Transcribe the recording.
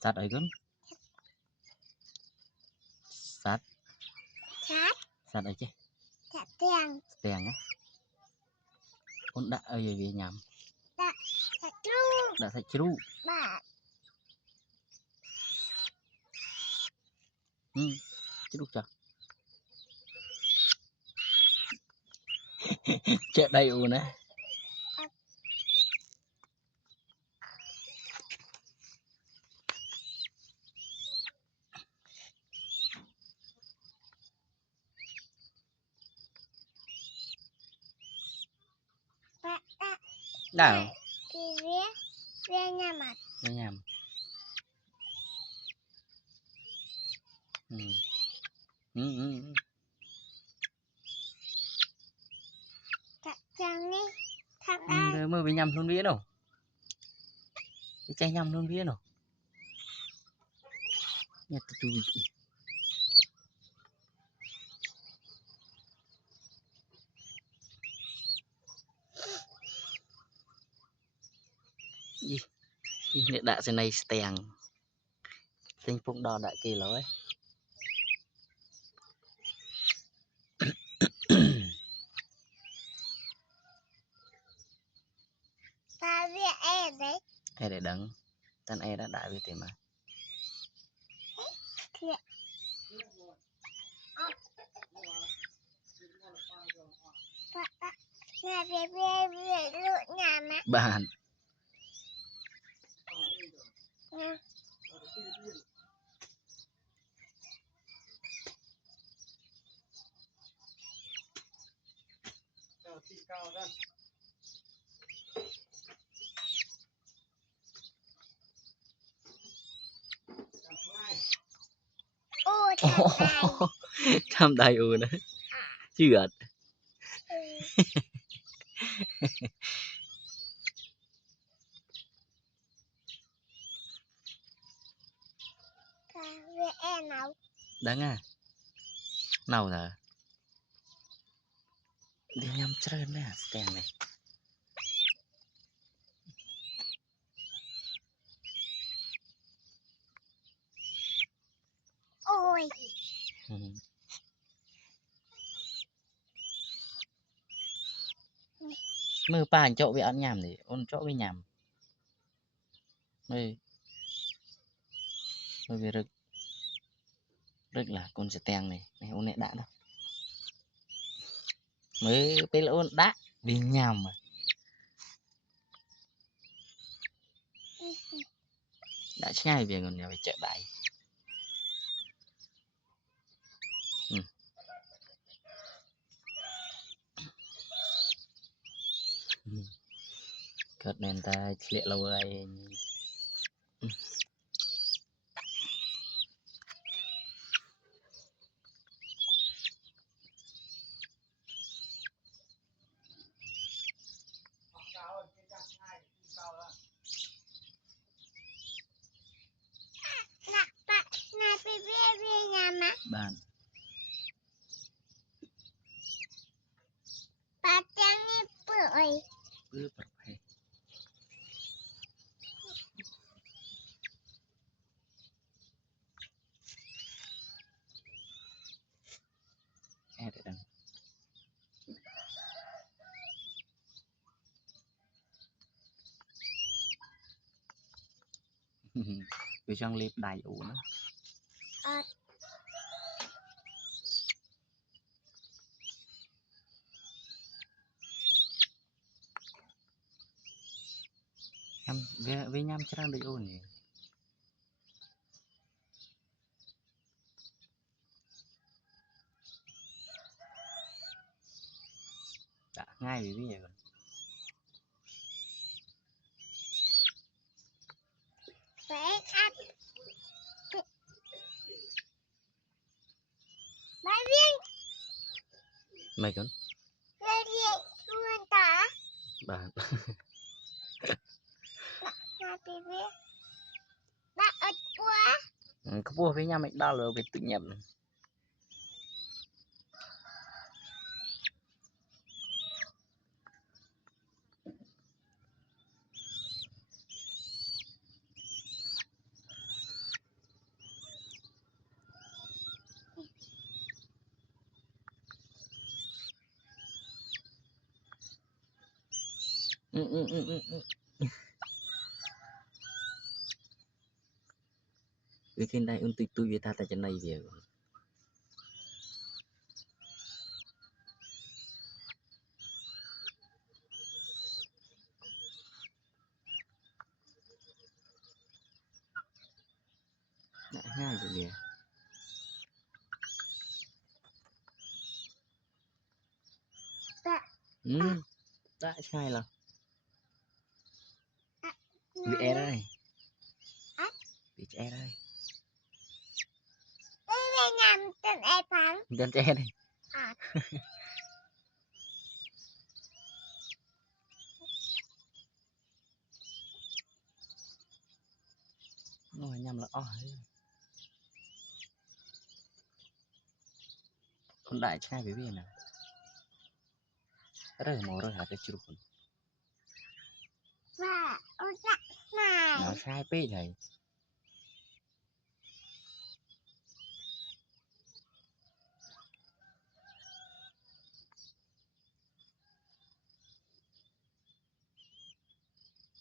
sát ấy con sát sát sát ấy chứ sát tiền tiền á con đã ở về nhầm đã sát chú đã sạch chú bà chú cho chết đây u nè bà đã nào thì vía nhà mặt nó nhầm chặt chàng đi thằng ai mới bị nhầm luôn biết đâu cái chai nhầm luôn biết đâu nhà tôi chui gì gì đã sẽ này tiền tinh phúc đo đại kỳ lối bà vía em đấy hay để đắng tan e đã đại với tiền mà thì bà nhà vía lụi nhà mà bạn ô thằng ai tham đầy u nữa chưa bà vía em nào đáng à nào là đi nhầm trơn nè tiền này ôi mưa pa chỗ bị ăn nhầm thì ôn chỗ bị nhầm mưa mưa bị rực rực là con sẽ tiền này này ôn này đã đâu mới bây là ôn đã bị nhầm mà đã nhai về còn nhà phải chợ đại cất nên ta lẹ lâu rồi nè bà nè vía nhà mà bạn bà chàng đi bưởi cứ bật hay để đằng vì trong liếp đầy ủ nữa em với nhâm chắc đầy ủ nhỉ đã ngay vì bây giờ phải ăn bà viên mày con bà viên luôn tả bạn bà vía bà ớt quá có bua với nhau mình đo rồi về tự nhập vì khi này ôn tùy tùy về ta tại chân này về đã ngay rồi nè đã sai là vì e đây vì e đây Đây nằm trên e phẳng. dân e đây À, ngồi nhầm là con đại trai với viên nào rất màu rồi hả cái chú con và ô dạ này. nó sai pê này